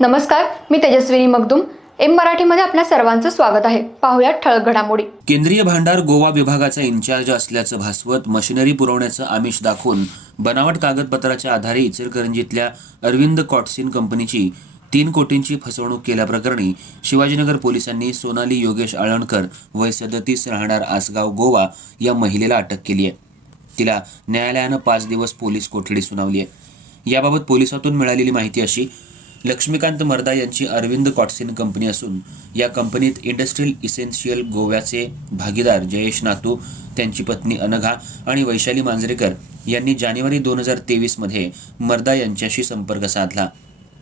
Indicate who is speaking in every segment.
Speaker 1: नमस्कार मी तेजस्विनी मगदुम. एम मराठीमध्ये आपल्या सर्वांचं स्वागत आहे. पाहुयात ठळक घडामोडी.
Speaker 2: केंद्रीय भांडार गोवा विभागाचा इन्चार्ज असल्याचं भासवत मशिनरी पुरवण्याचं आमिष दाखवून बनावट कागदपत्राच्या आधारे इचलकरंजीतल्या अरविंद कॉटसिन कंपनीची तीन कोटींची फसवणूक केल्याप्रकरणी शिवाजीनगर पोलिसांनी सोनाली योगेश आळणकर वय सदतीस राहणार आसगाव गोवा या महिलेला अटक केली आहे. तिला न्यायालयानं पाच दिवस पोलीस कोठडी सुनावली आहे. याबाबत पोलिसातून मिळालेली माहिती अशी लक्ष्मीकांत मर्दा यांची अरविंद कॉटसिन कंपनी असून या कंपनीत इंडस्ट्रियल इसेन्शियल गोव्याचे भागीदार जयेश नातू त्यांची पत्नी अनघा आणि वैशाली मांजरेकर यांनी जानेवारी दोन हजार तेवीसमध्ये मर्दा यांच्याशी संपर्क साधला.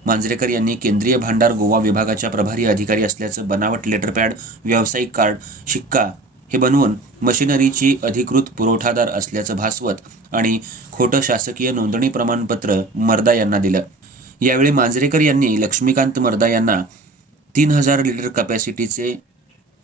Speaker 2: मांजरेकर यांनी केंद्रीय भांडार गोवा विभागाच्या प्रभारी अधिकारी असल्याचं बनावट लेटरपॅड व्यावसायिक कार्ड शिक्का हे बनवून मशिनरीची अधिकृत पुरवठादार असल्याचं भासवत आणि खोटं शासकीय नोंदणी प्रमाणपत्र मर्दा यांना दिलं. यावेळी मांजरेकर यांनी लक्ष्मीकांत मर्दा यांना तीन हजार लिटर कपॅसिटीचे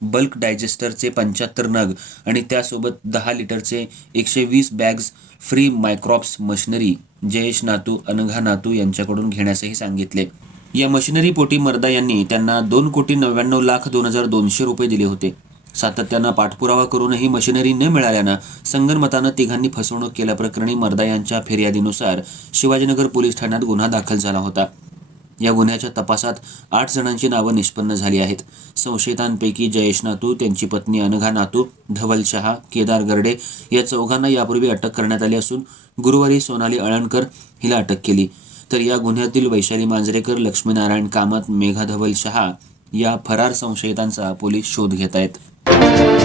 Speaker 2: बल्क डायजेस्टरचे पंच्याहत्तर नग आणि त्यासोबत दहा लिटरचे एकशे वीस bags free Microps machinery Jayesh Natu Anagha Natu यांच्याकडून घेण्यासही सांगितले. या मशिनरी पोटी मर्दा यांनी त्यांना दोन कोटी नव्याण्णव लाख दोन हजार दोनशे रुपये दिले होते. सातत्यानं पाठपुरावा करूनही मशिनरी न मिळाल्यानं संगनमतानं तिघांनी फसवणूक केल्याप्रकरणी मर्दा यांच्या फिर्यादीनुसार शिवाजीनगर पोलीस ठाण्यात गुन्हा दाखल झाला होता. या गुन्ह्याच्या तपासात आठ जणांची नावं निष्पन्न झाली आहेत. संशयितांपैकी जयेश नातू त्यांची पत्नी अनघा नातू धवल शहा केदार गर्डे या चौघांना यापूर्वी अटक करण्यात आली असून गुरुवारी सोनाली अळणकर हिला अटक केली. तर या गुन्ह्यातील वैशाली मांजरेकर लक्ष्मीनारायण कामत मेघा धवल शहा या फरार संशयितांचा पोलीस शोध घेत आहेत. Thank you.